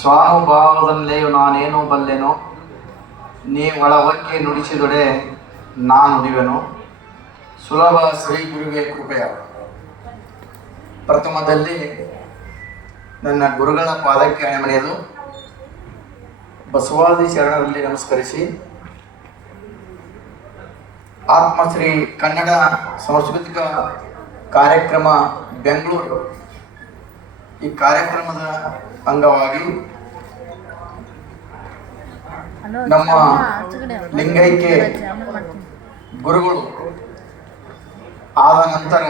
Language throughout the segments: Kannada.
ಸ್ವಾನುಭಾವದಲ್ಲೆಯೂ ನಾನೇನು ಬಲ್ಲೆನೋ, ನೀ ಒಳವಕ್ಕೆ ನುಡಿಸಿದೊಡೆ ನಾನು ನುಡಿವೆನು. ಸುಲಭ ಶ್ರೀ ಗುರುವೇ ಕೃಪೆಯ. ಪ್ರಥಮದಲ್ಲಿ ನನ್ನ ಗುರುಗಳ ಪಾದಕ್ಕೆ ಅಣೆಮನೆಯದು ಬಸವಾದಿ ಶರಣರಲ್ಲಿ ನಮಸ್ಕರಿಸಿ, ಆತ್ಮಶ್ರೀ ಕನ್ನಡ ಸಾಂಸ್ಕೃತಿಕ ಕಾರ್ಯಕ್ರಮ ಬೆಂಗಳೂರು ಈ ಕಾರ್ಯಕ್ರಮದ ಅಂಗವಾಗಿ ನಮ್ಮ ಲಿಂಗೈಕ್ಯ ಗುರುಗಳು ಆದ ನಂತರ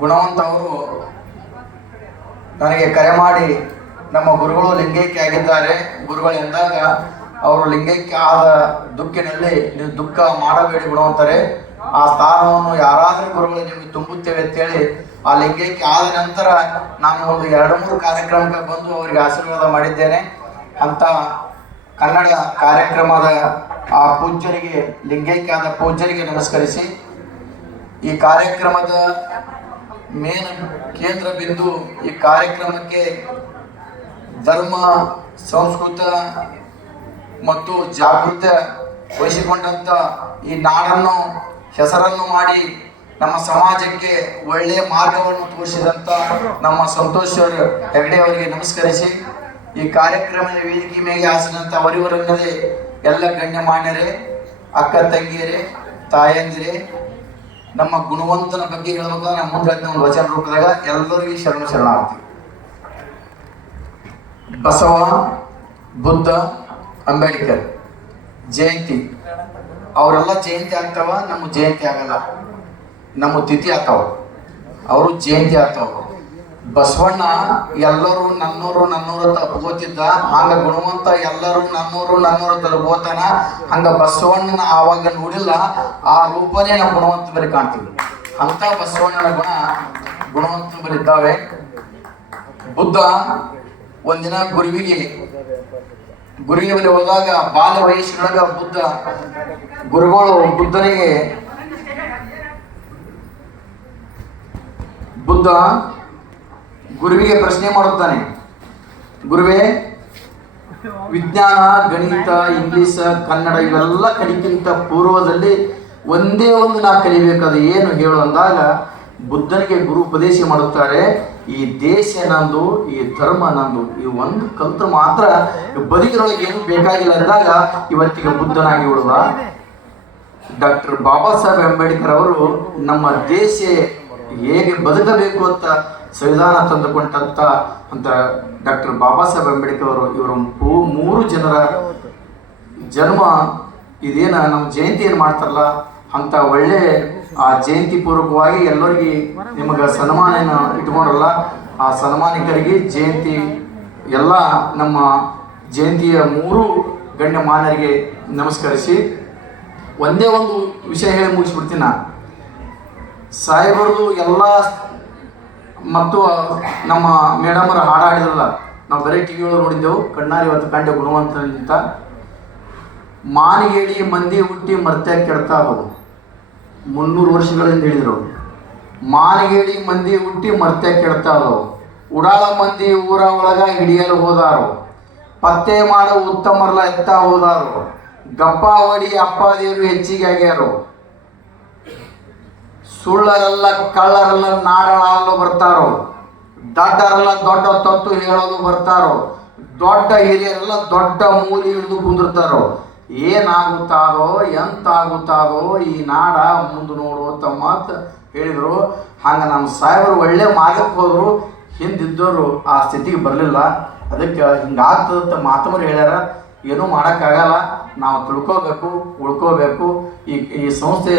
ಗುಣವಂತ ಅವರು ನನಗೆ ಕರೆ ಮಾಡಿ ನಮ್ಮ ಗುರುಗಳು ಲಿಂಗೈಕ್ಯ ಆಗಿದ್ದಾರೆ ಗುರುಗಳು ಎಂದಾಗ, ಅವರು ಲಿಂಗೈಕ್ಯ ಆದ ದುಃಖಿನಲ್ಲಿ ನೀವು ದುಃಖ ಮಾಡಬೇಡಿ ಗುಣವಂತರೇ, ಆ ಸ್ಥಾನವನ್ನು ಯಾರಾದರೂ ಗುರುಗಳು ನಿಮಗೆ ತುಂಬುತ್ತೇವೆ ಅಂತೇಳಿ ಆ ಲಿಂಗೈಕ್ಯ ಆದ ನಂತರ ನಾನು ಒಂದು 2-3 ಕಾರ್ಯಕ್ರಮಕ್ಕೆ ಬಂದು ಅವರಿಗೆ ಆಶೀರ್ವಾದ ಮಾಡಿದ್ದೇನೆ. ಅಂತ ಕನ್ನಡ ಕಾರ್ಯಕ್ರಮದ ಆ ಪೂಜ್ಯರಿಗೆ, ಲಿಂಗೈಕ್ಯ ಆದ ಪೂಜ್ಯರಿಗೆ ನಮಸ್ಕರಿಸಿ, ಈ ಕಾರ್ಯಕ್ರಮದ ಮೇನ್ ಕೇಂದ್ರ ಬಿಂದು, ಈ ಕಾರ್ಯಕ್ರಮಕ್ಕೆ ಧರ್ಮ, ಸಂಸ್ಕೃತ ಮತ್ತು ಜಾಗೃತ ವಹಿಸಿಕೊಂಡಂಥ ಈ ನಾಡನ್ನು ಹೆಸರನ್ನು ಮಾಡಿ ನಮ್ಮ ಸಮಾಜಕ್ಕೆ ಒಳ್ಳೆಯ ಮಾರ್ಗವನ್ನು ತೋರಿಸಿದಂಥ ನಮ್ಮ ಸಂತೋಷ್ ಹೆಗಡೆ ಅವರಿಗೆ ನಮಸ್ಕರಿಸಿ, ಈ ಕಾರ್ಯಕ್ರಮದ ವೇದಿಕೆ ಮೇಲೆ ಆಸಿದಂಥ ಅವರಿವರನ್ನದೇ ಎಲ್ಲ ಗಣ್ಯಮಾನ್ಯರೇ, ಅಕ್ಕ ತಂಗಿಯರೇ, ತಾಯಂದಿರೇ, ನಮ್ಮ ಗುಣವಂತನ ಬಗ್ಗೆ ಹೇಳ್ಬೇಕಾದ್ರೆ ನಮ್ಮ ಮುಂದೆ ಒಂದು ವಚನ ರೂಪದಾಗ ಎಲ್ಲರಿಗೂ ಶರಣಾರ್ಥಿ. ಬಸವ, ಬುದ್ಧ, ಅಂಬೇಡ್ಕರ್ ಜಯಂತಿ, ಅವರೆಲ್ಲ ಜಯಂತಿ ಆಗ್ತಾವ, ನಮ್ಮ ಜಯಂತಿ ಆಗಲ್ಲ. ನಮ್ಮ ತಿಥಿ ಆಗ್ತಾವ, ಅವರು ಜಯಂತಿ ಆಗ್ತಾವ. ಬಸವಣ್ಣ ಎಲ್ಲರೂ ನನ್ನೂರು ಅಂತ ಅಪ್ಕೋತಿದ್ದ, ಹಂಗ ಗುಣವಂತ ಎಲ್ಲರೂ ನನ್ನೂರು ಅಂತ ಅನ್ಕೋತಾನ. ಹಂಗ ಬಸವಣ್ಣನ ಆವಾಗ ನೋಡಿಲ್ಲ, ಆ ರೂಪನೇ ನಾವು ಗುಣವಂತ ಬಳಿ ಕಾಣ್ತೀವಿ. ಅಂತ ಬಸವಣ್ಣನ ಗುಣವಂತ ಬಳಿ ಇದ್ದಾವೆ. ಬುದ್ಧ ಒಂದಿನ ಗುರುವಿಗೆ ಬಳಿ ಹೋದಾಗ ಬಾಲ್ಯ ವಯಸ್ಸಿನೊಳಗ ಗುರುಗಳು ಬುದ್ಧ ಗುರುವಿಗೆ ಪ್ರಶ್ನೆ ಮಾಡುತ್ತಾನೆ, ಗುರುವೇ, ವಿಜ್ಞಾನ, ಗಣಿತ, ಇಂಗ್ಲಿಷ್, ಕನ್ನಡ ಇವೆಲ್ಲ ಕಲಿಕ್ಕಿಂತ ಪೂರ್ವದಲ್ಲಿ ಒಂದೇ ಒಂದು ನಾ ಕಲಿಬೇಕಾದ ಏನು ಹೇಳು ಅಂದಾಗ, ಬುದ್ಧನಿಗೆ ಗುರು ಉಪದೇಶ ಮಾಡುತ್ತಾರೆ, ಈ ದೇಶ ನಂದು, ಈ ಧರ್ಮ ನಂದು, ಈ ಒಂದು ಕಲ್ತು ಮಾತ್ರ ಬದುಕಿನೊಳಗೆ ಏನು ಬೇಕಾಗಿಲ್ಲ ಅಂದಾಗ ಇವತ್ತಿಗೆ ಬುದ್ಧನಾಗಿ ಉಳಿದ. ಡಾಕ್ಟರ್ ಬಾಬಾ ಸಾಹೇಬ್ ಅಂಬೇಡ್ಕರ್ ಅವರು ನಮ್ಮ ದೇಶ ಹೇಗೆ ಬದುಕಬೇಕು ಅಂತ ಸಂವಿಧಾನ ತಂದುಕೊಂಡಂತ ಅಂತ ಡಾಕ್ಟರ್ ಬಾಬಾ ಸಾಹೇಬ್ ಅಂಬೇಡ್ಕರ್ ಅವರು, ಇವರು 3 ಜನರ ಜನ್ಮ ಇದೇನ ನಮ್ಮ ಜಯಂತಿ ಏನು ಮಾಡ್ತಾರಲ್ಲ ಅಂತ ಒಳ್ಳೆ ಆ ಜಯಂತಿ ಪೂರ್ವಕವಾಗಿ ಎಲ್ಲರಿಗೆ ನಿಮಗೆ ಸನ್ಮಾನ ಇಟ್ಕೊಂಡ್ರಲ್ಲ, ಆ ಸನ್ಮಾನಿಕರಿಗೆ ಜಯಂತಿ ಎಲ್ಲ ನಮ್ಮ ಜಯಂತಿಯ 3 ಗಣ್ಯಮಾನ್ಯರಿಗೆ ನಮಸ್ಕರಿಸಿ, ಒಂದೇ ಒಂದು ವಿಷಯ ಹೇಳಿ ಮುಗಿಸ್ಬಿಡ್ತೀನಿ. ಸಾಹೇಬರದು ಎಲ್ಲ ಮತ್ತು ನಮ್ಮ ಮೇಡಮರ ಹಾಡಾಡಿದ್ರಲ್ಲ, ನಾವು ಬರೀ ಟಿವಿ ಒಳಗೆ ನೋಡಿದ್ದೆವು, ಕಣ್ಣಾರಿ ಇವತ್ತು ಕಂಡೆ ಗುಣವಂತನಿಂತ. ಮಾನಿಗೇಡಿ ಮಂದಿ ಹುಟ್ಟಿ ಮರ್ತ್ಯಾಗ ಕೆಡ್ತಾ ಅದವು, 300 ವರ್ಷಗಳಿಂದ ಹೇಳಿದ್ರು. ಮಾನಿಗೇಡಿ ಮಂದಿ ಹುಟ್ಟಿ ಮರ್ತ್ಯಾಗ ಕೆಡ್ತಾ ಅದವು, ಉಡಾಳ ಮಂದಿ ಊರ ಒಳಗ ಹಿಡಿಯಲು ಹೋದಾರು, ಪತ್ತೆ ಮಾಡೋ ಉತ್ತಮರ್ಲ ಎತ್ತ ಹೋದಾರು, ಗಪ್ಪ ಹೊಡಿ ಅಪ್ಪಾದೇವರು ಹೆಚ್ಚಿಗೆ ಆಗ್ಯಾರು, ಸುಳ್ಳರೆಲ್ಲ ಕಳ್ಳರೆಲ್ಲ ನಾಡಾಳಲು ಬರ್ತಾರೋ, ದಡ್ಡರೆಲ್ಲ ದೊಡ್ಡ ತತ್ತು ಹೇಳೋದು ಬರ್ತಾರೋ, ದೊಡ್ಡ ಹಿರಿಯರೆಲ್ಲ ದೊಡ್ಡ ಮೂಲಿ ಹಿಡಿದು ಕುಂದಿರ್ತಾರೋ, ಏನಾಗುತ್ತಾದೋ ಎಂತಾಗುತ್ತಾದೋ ಈ ನಾಡ ಮುಂದೆ ನೋಡು ತಮ್ಮ ಮಾತು ಹೇಳಿದರು. ಹಂಗೆ ನಮ್ಮ ಸಾಹೇಬರು ಒಳ್ಳೆ ಮಾರ್ಗಕ್ಕೆ ಹೋದರು, ಹಿಂದಿದ್ದವರು ಆ ಸ್ಥಿತಿಗೆ ಬರಲಿಲ್ಲ. ಅದಕ್ಕೆ ಹಿಂಗಾಗ್ತದಂತ ಮಾತವರು ಹೇಳ್ಯಾರ. ಏನೂ ಮಾಡೋಕ್ಕಾಗಲ್ಲ, ನಾವು ತಿಳ್ಕೋಬೇಕು, ಉಳ್ಕೋಬೇಕು. ಈ ಸಂಸ್ಥೆ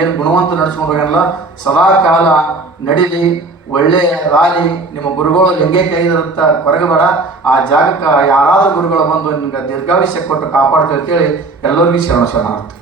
ಏನು ಗುಣವಂತ ನಡೆಸ್ಕೊಂಡು ಹೋಗಲ್ಲ, ಸದಾ ಕಾಲ ನಡೀಲಿ, ಒಳ್ಳೆಯದಾಗಲಿ. ನಿಮ್ಮ ಗುರುಗಳು ಲಿಂಗೈಕ್ಯ ಆಗಿದ್ರಂತ ಹೊರಗಬೇಡ, ಆ ಜಾಗಕ್ಕೆ ಯಾರಾದರೂ ಗುರುಗಳು ಬಂದು ನಿಮ್ಗೆ ದೀರ್ಘಾಯುಷ್ಯ ಕೊಟ್ಟು ಕಾಪಾಡ್ತೀವಿ ಅಂತೇಳಿ ಎಲ್ಲರಿಗೂ ಶರಣಾರ್ಥಿ.